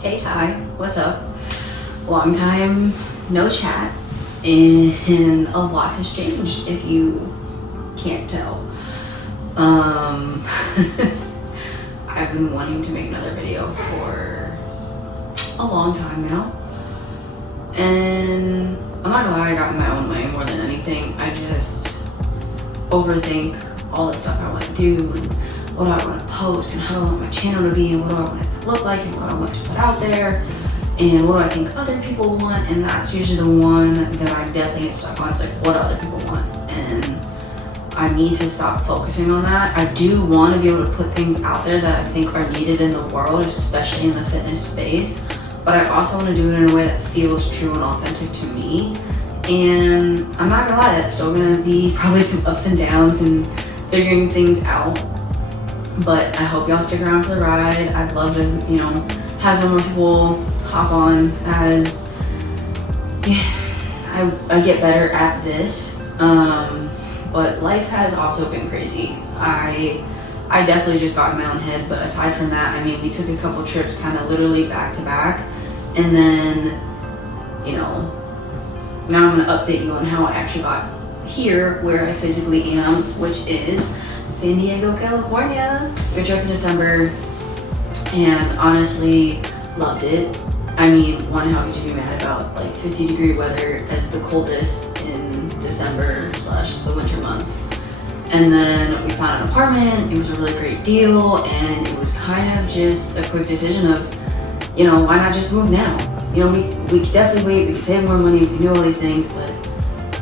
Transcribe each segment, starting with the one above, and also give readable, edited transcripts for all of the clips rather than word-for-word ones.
Hey, hi, what's up? Long time no chat, and a lot has changed if you can't tell. I've been wanting to make another video for a long time now, and I'm not gonna lie, I got in my own way more than anything. I just overthink all the stuff I want to do, and what do I want to post, and how do I want my channel to be, and what do I want it to look like, and what do I want to put out there, and what do I think other people want. And that's usually the one that I definitely get stuck on. It's like, what do other people want? And I need to stop focusing on that. I do want to be able to put things out there that I think are needed in the world, especially in the fitness space, but I also want to do it in a way that feels true and authentic to me. And I'm not gonna lie, that's still gonna be probably some ups and downs and figuring things out, but I hope y'all stick around for the ride. I'd love to, have some more people hop on as I get better at this. But life has also been crazy. I definitely just got in my own head, but aside from that, I mean, we took a couple trips kind of literally back to back, and then, now I'm gonna update you on how I actually got here, where I physically am, which is San Diego, California. Good trip in December, and honestly, loved it. I mean, one, how could you be mad about like 50-degree weather as the coldest in December / the winter months? And then we found an apartment. It was a really great deal, and it was kind of just a quick decision of, why not just move now? We could definitely wait, we could save more money, we could do all these things, but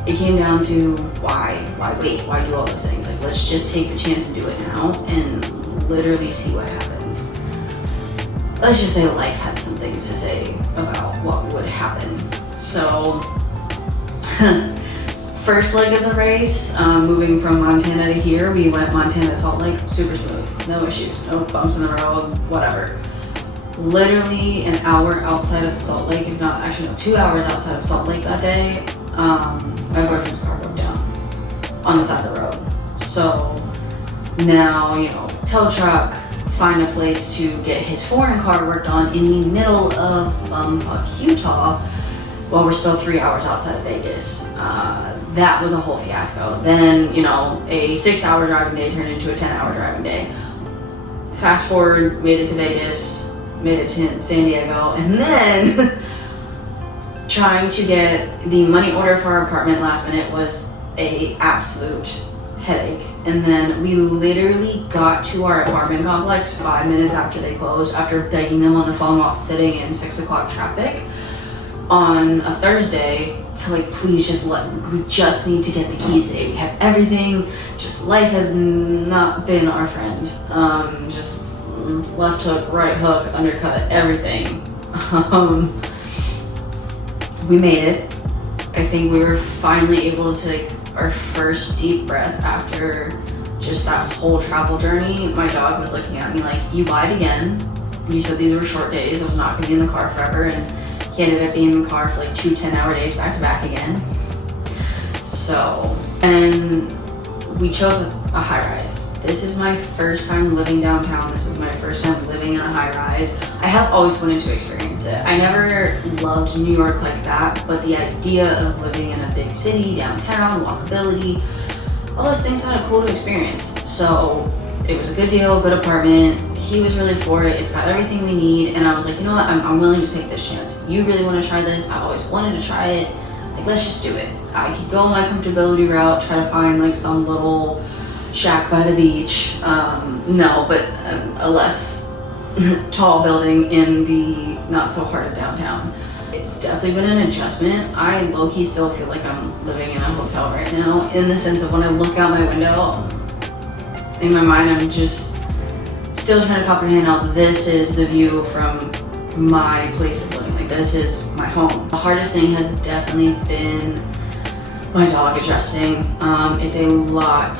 it came down to why wait, why do all those things? Like, let's just take the chance and do it now and literally see what happens. Let's just say life had some things to say about what would happen. So, first leg of the race, moving from Montana to here, we went Montana to Salt Lake, super smooth, no issues, no bumps in the road, whatever. Literally an hour outside of Salt Lake, if not, actually no, 2 hours outside of Salt Lake that day, my boyfriend's car broke down on the side of the road. So now, tow truck, find a place to get his foreign car worked on in the middle of bumfuck Utah while we're still 3 hours outside of Vegas. That was a whole fiasco. Then, a 6-hour driving day turned into a 10-hour driving day. Fast forward, made it to Vegas, made it to San Diego, and then trying to get the money order for our apartment last minute was a absolute headache. And then we literally got to our apartment complex 5 minutes after they closed, after begging them on the phone while sitting in 6 o'clock traffic on a Thursday to please just we just need to get the keys today. We have everything, just life has not been our friend. Just left hook, right hook, undercut, everything. We made it. I think we were finally able to take our first deep breath after just that whole travel journey. My dog was looking at me like, you lied again. You said these were short days. I was not gonna be in the car forever, and he ended up being in the car for 2 10-hour days back to back again. So, and we chose a high rise. This is my first time living downtown. This is my first time living in a high rise. I have always wanted to experience it. I never loved New York like that, but the idea of living in a big city, downtown, walkability, all those things sounded cool to experience. So it was a good deal, good apartment. He was really for it. It's got everything we need. And I was like, you know what? I'm willing to take this chance. You really want to try this? I've always wanted to try it. Let's just do it. I could go my comfortability route, try to find some little shack by the beach. No, but a less tall building in the not so heart of downtown. It's definitely been an adjustment. I low-key still feel like I'm living in a hotel right now, in the sense of when I look out my window, in my mind I'm just still trying to comprehend how this is the view from my place of living. This is my home. The hardest thing has definitely been my dog adjusting. It's a lot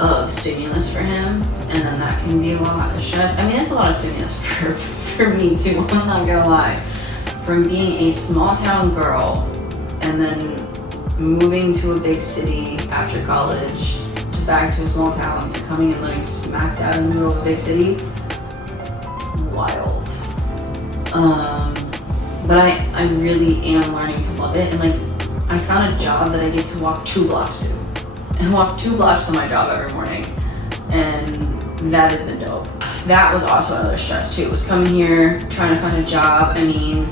of stimulus for him, and then that can be a lot of stress. I mean, it's a lot of stimulus for me too, I'm not gonna lie. From being a small town girl and then moving to a big city after college to back to a small town to coming and living smack dab in the middle of a big city, wild. But I really am learning to love it. And like, I found a job that I get to walk 2 blocks to. And walk 2 blocks to my job every morning. And that has been dope. That was also another stress too, was coming here, trying to find a job. I mean,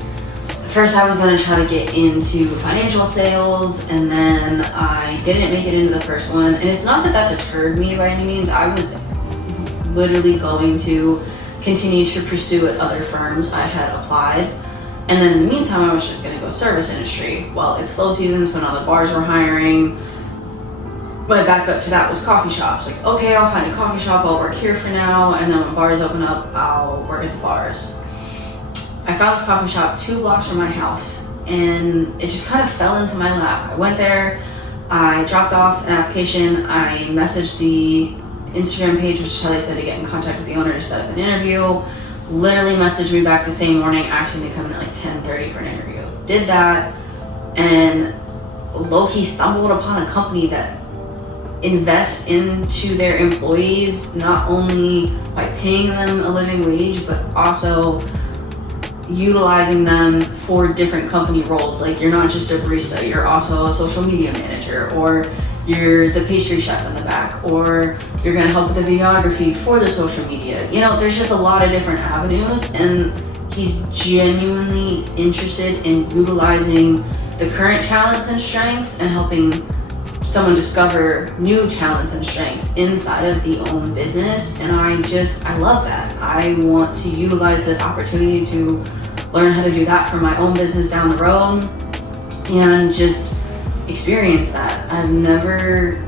first I was gonna try to get into financial sales, and then I didn't make it into the first one. And it's not that that deterred me by any means. I was literally going to continue to pursue at other firms I had applied. And then in the meantime, I was just gonna go service industry. Well, it's slow season, so now the bars were hiring. My backup to that was coffee shops. Like, okay, I'll find a coffee shop, I'll work here for now, and then when bars open up, I'll work at the bars. I found this coffee shop 2 blocks from my house, and it just kind of fell into my lap. I went there, I dropped off an application, I messaged the Instagram page, which Kelly said to get in contact with the owner to set up an interview. Literally messaged me back the same morning, asking me to come in at like 10:30 for an interview. Did that, and low-key stumbled upon a company that invest into their employees, not only by paying them a living wage, but also utilizing them for different company roles. Like, you're not just a barista, you're also a social media manager, or you're the pastry chef in the back, or you're gonna help with the videography for the social media. You know, there's just a lot of different avenues, and he's genuinely interested in utilizing the current talents and strengths and helping someone discover new talents and strengths inside of the own business. And I love that. I want to utilize this opportunity to learn how to do that for my own business down the road and just experience that. I've never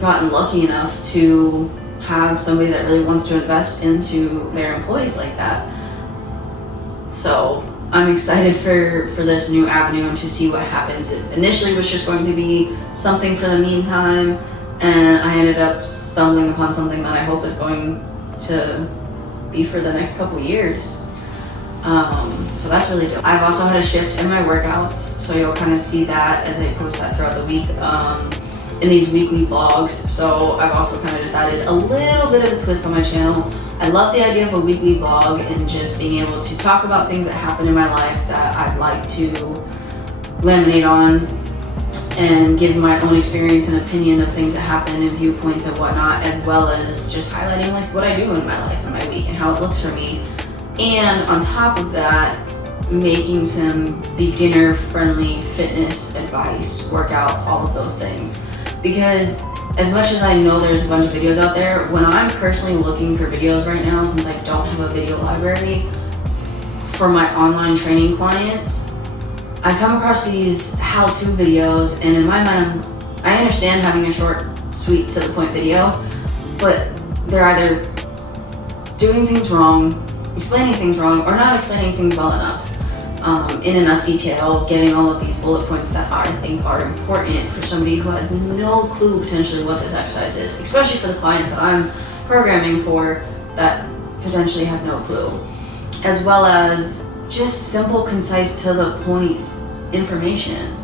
gotten lucky enough to have somebody that really wants to invest into their employees like that. So I'm excited for this new avenue and to see what happens. It initially was just going to be something for the meantime, and I ended up stumbling upon something that I hope is going to be for the next couple years. So that's really dope. I've also had a shift in my workouts, so you'll kind of see that as I post that throughout the week in these weekly vlogs. So I've also kind of decided a little bit of a twist on my channel. I love the idea of a weekly vlog and just being able to talk about things that happen in my life that I'd like to laminate on and give my own experience and opinion of things that happen and viewpoints and whatnot, as well as just highlighting like what I do in my life and my week and how it looks for me. And on top of that, making some beginner friendly fitness advice, workouts, all of those things. Because as much as I know there's a bunch of videos out there, when I'm personally looking for videos right now, since I don't have a video library for my online training clients, I come across these how-to videos, and in my mind, I understand having a short, sweet, to the point video, but they're either doing things wrong, explaining things wrong, or not explaining things well enough. In enough detail, getting all of these bullet points that I think are important for somebody who has no clue potentially what this exercise is, especially for the clients that I'm programming for that potentially have no clue, as well as just simple, concise, to the point information.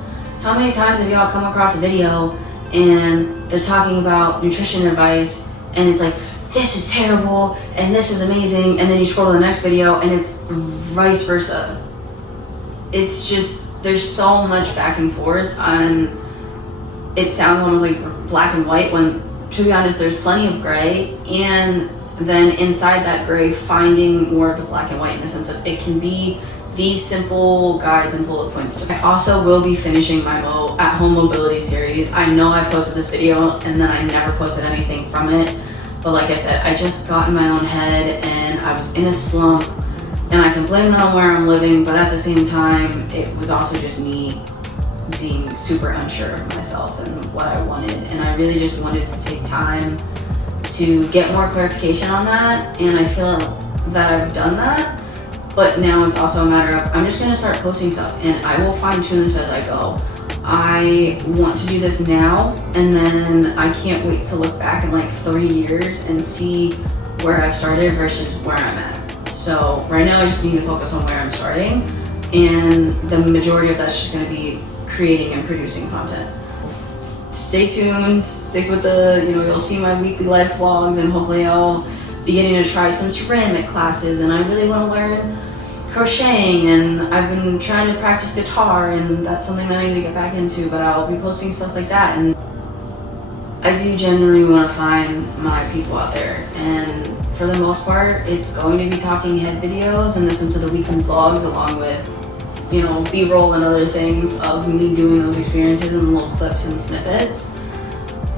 How many times have y'all come across a video and they're talking about nutrition advice and it's like, this is terrible and this is amazing, and then you scroll to the next video and it's vice versa. It's just, there's so much back and forth, and it sounds almost like black and white when, to be honest, there's plenty of gray, and then inside that gray, finding more of the black and white in the sense of it can be these simple guides and bullet points. I also will be finishing my at-home mobility series. I know I posted this video and then I never posted anything from it, but like I said, I just got in my own head and I was in a slump. And I can blame it on where I'm living, but at the same time, it was also just me being super unsure of myself and what I wanted. And I really just wanted to take time to get more clarification on that. And I feel that I've done that, but now it's also a matter of, I'm just gonna start posting stuff and I will fine tune this as I go. I want to do this now, and then I can't wait to look back in like 3 years and see where I've started versus where I'm at. So right now I just need to focus on where I'm starting, and the majority of that's just going to be creating and producing content. Stay tuned, stick with you'll see my weekly life vlogs, and hopefully I'll be getting to try some ceramic classes, and I really want to learn crocheting, and I've been trying to practice guitar, and that's something that I need to get back into, but I'll be posting stuff like that. And I do genuinely want to find my people out there, and for the most part, it's going to be talking head videos and listen to the weekly vlogs along with, you know, B-roll and other things of me doing those experiences and little clips and snippets.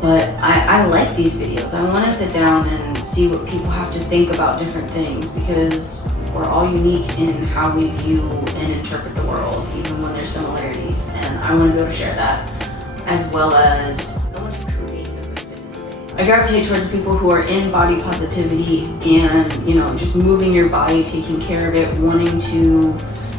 But I like these videos. I want to sit down and see what people have to think about different things, because we're all unique in how we view and interpret the world, even when there's similarities. And I want to be able to share that, as well as I want to create a good fitness space. I gravitate towards the people who are in body positivity and, you know, just moving your body, taking care of it, wanting to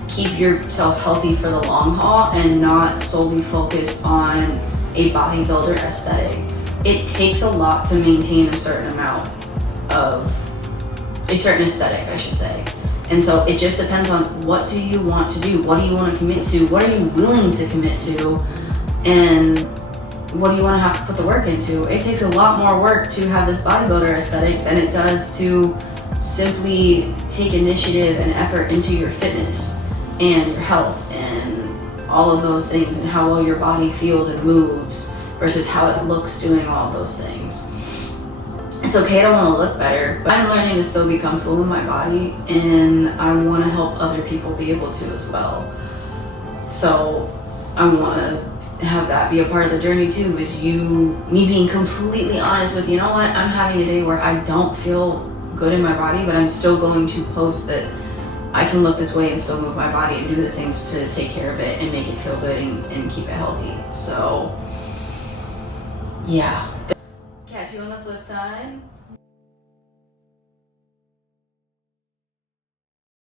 keep yourself healthy for the long haul and not solely focus on a bodybuilder aesthetic. It takes a lot to maintain a certain amount of a certain aesthetic, I should say. And so it just depends on what do you want to do? What do you want to commit to? What are you willing to commit to? And what do you want to have to put the work into? It takes a lot more work to have this bodybuilder aesthetic than it does to simply take initiative and effort into your fitness and your health and all of those things, and how well your body feels and moves versus how it looks doing all of those things. It's okay to want to look better, but I'm learning to still be comfortable in my body, and I want to help other people be able to as well. So I want to have that be a part of the journey too, is me being completely honest with, you know what, I'm having a day where I don't feel good in my body, but I'm still going to post that I can look this way and still move my body and do the things to take care of it and make it feel good and keep it healthy. So yeah. Catch you on the flip side.